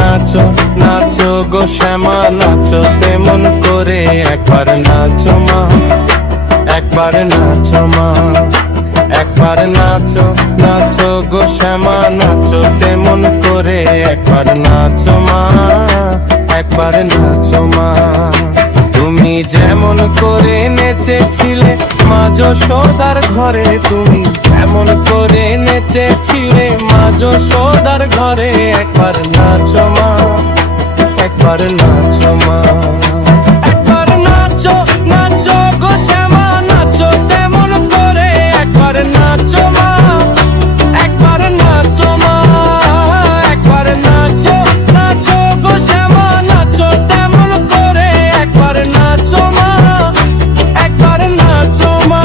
নাচো নাচো গো শ্যামা নাচো তেমন করে, একবার নাচো মা, একবার নাচো মা, একবার নাচো নাচো গো শ্যামা নাচো তেমন করে, একবার নাচো মা, একবার নাচো মা। তুমি যেমন করে নেচেছিলে মা যশোদার ঘরে, তুমি যেমন করে নেচেছিলে মা যশোদার ঘরে, একবার নাচো মা, একবার নাচো মা। একবার নাচো নাচো গো শ্যামা নাচো তেমন করে, একবার নাচো মা, একবার নাচো মা, একবার নাচো নাচো গো শ্যামা নাচো তেমন করে, একবার নাচো মা, একবার নাচো মা।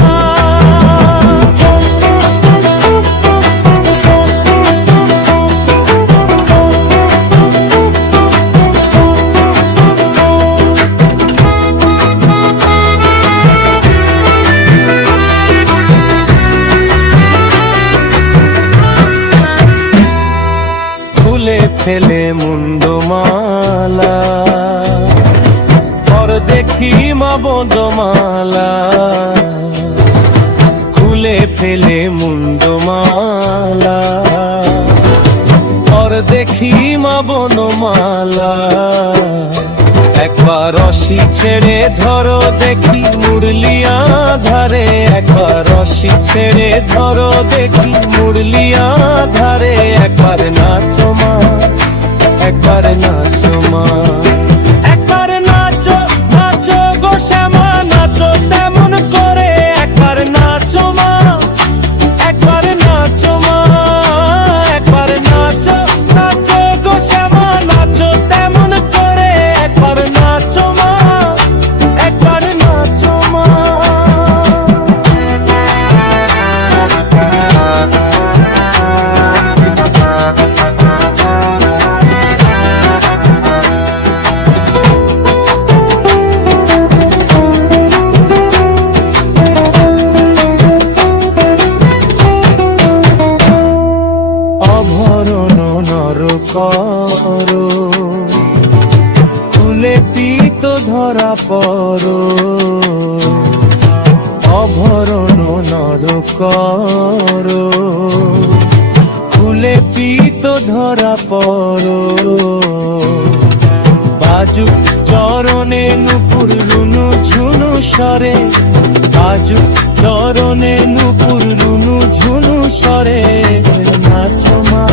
খুলে ফেলে মুন্ডমালা, পর দেখি মা বনমালা, খুলে ফেলে মুন্ডমালা, পর দেখি মা বনমালা। একবার রশি ছেড়ে ধরো দেখি মুরলিয়া ধারে, একবার রশি ছেড়ে ধরো দেখি মুরলিয়া ধারে, একবার নাচো মা, একবার নাচো মা। একবার নাচো নাচো গো শ্যামা নাচো তেমন করে, একবার নাচো মা, একবার নাচো মা, একবার নাচো নাচো গো শ্যামা নাচো তেমন করে, একবার নাচো মা, একবার নাচো মা। অভরণ নর করো, ফুলে পিত ধরা পড়ো, অভরণ নর করো, ফুলে পিত ধরা পড়ো। বাজুক চরণে নুপুর রুনু ঝুনু স্বরে, বাজুক চরণে নুপুর রুনু ঝুনু স্বরে, নাচো মা,